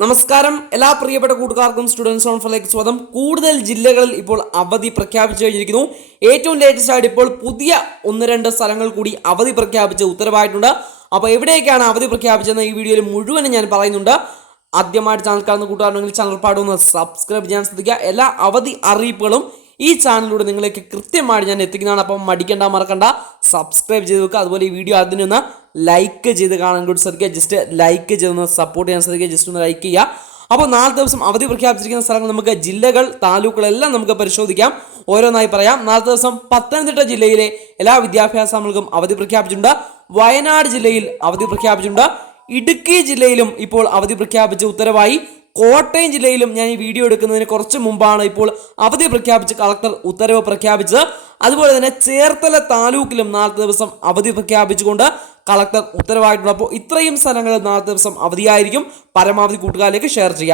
നമസ്കാരം എല്ലാ പ്രിയപ്പെട്ട കൂട്ടുകാർക്കും സ്റ്റുഡൻസ് ഓൺ ഫോറിലേക്ക് സ്വാഗതം. കൂടുതൽ ജില്ലകളിൽ ഇപ്പോൾ അവധി പ്രഖ്യാപിച്ചു കഴിഞ്ഞിരിക്കുന്നു. ഏറ്റവും ലേറ്റസ്റ്റ് ആയിട്ട് ഇപ്പോൾ പുതിയ 1-2 സ്ഥലങ്ങൾ കൂടി അവധി പ്രഖ്യാപിച്ച് ഉത്തരവായിട്ടുണ്ട്. അപ്പോൾ എവിടെയൊക്കെയാണ് അവധി പ്രഖ്യാപിച്ചതെന്ന് ഈ വീഡിയോയിൽ മുഴുവനും ഞാൻ പറയുന്നുണ്ട്. ആദ്യമായിട്ട് ചാനൽ കാണുന്ന കൂട്ടുകാരുണ്ടെങ്കിൽ ചാനൽ പാടൊന്ന് സബ്സ്ക്രൈബ് ചെയ്യാൻ ശ്രദ്ധിക്കുക. എല്ലാ അവധി അറിയിപ്പുകളും ഈ ചാനലിലൂടെ നിങ്ങളിലേക്ക് കൃത്യമായിട്ട് ഞാൻ എത്തിക്കുന്നതാണ്. അപ്പം മടിക്കണ്ട, മറക്കണ്ട, സബ്സ്ക്രൈബ് ചെയ്ത് വെക്കുക. അതുപോലെ ഈ വീഡിയോ അതിനൊന്ന് ലൈക്ക് ചെയ്ത് കാണാൻ കൂടി ശ്രദ്ധിക്കുക. ജസ്റ്റ് ലൈക്ക് ചെയ്തൊന്ന് സപ്പോർട്ട് ചെയ്യാൻ ശ്രദ്ധിക്കുക. ജസ്റ്റ് ഒന്ന് ലൈക്ക് ചെയ്യുക. അപ്പോൾ 4 ദിവസം അവധി പ്രഖ്യാപിച്ചിരിക്കുന്ന സ്ഥലങ്ങൾ നമുക്ക് ജില്ലകൾ, താലൂക്കുകളെല്ലാം നമുക്ക് പരിശോധിക്കാം. ഓരോന്നായി പറയാം. 4 ദിവസം പത്തനംതിട്ട ജില്ലയിലെ എല്ലാ വിദ്യാഭ്യാസ സ്ഥാപനങ്ങൾക്കും അവധി പ്രഖ്യാപിച്ചിട്ടുണ്ട്. വയനാട് ജില്ലയിൽ അവധി പ്രഖ്യാപിച്ചിട്ടുണ്ട്. ഇടുക്കി ജില്ലയിലും ഇപ്പോൾ അവധി പ്രഖ്യാപിച്ച ഉത്തരവായി. കോട്ടയം ജില്ലയിലും ഞാൻ ഈ വീഡിയോ എടുക്കുന്നതിന് കുറച്ച് മുമ്പാണ് ഇപ്പോൾ അവധി പ്രഖ്യാപിച്ച് കളക്ടർ ഉത്തരവ് പ്രഖ്യാപിച്ചത്. അതുപോലെ തന്നെ ചേർത്തല താലൂക്കിലും 4 ദിവസം അവധി പ്രഖ്യാപിച്ചുകൊണ്ട് കളക്ടർ ഉത്തരവായിട്ടുണ്ട്. അപ്പോൾ ഇത്രയും സ്ഥലങ്ങളിൽ 4 ദിവസം അവധിയായിരിക്കും. പരമാവധി കൂട്ടുകാരിലേക്ക് ഷെയർ ചെയ്യാം.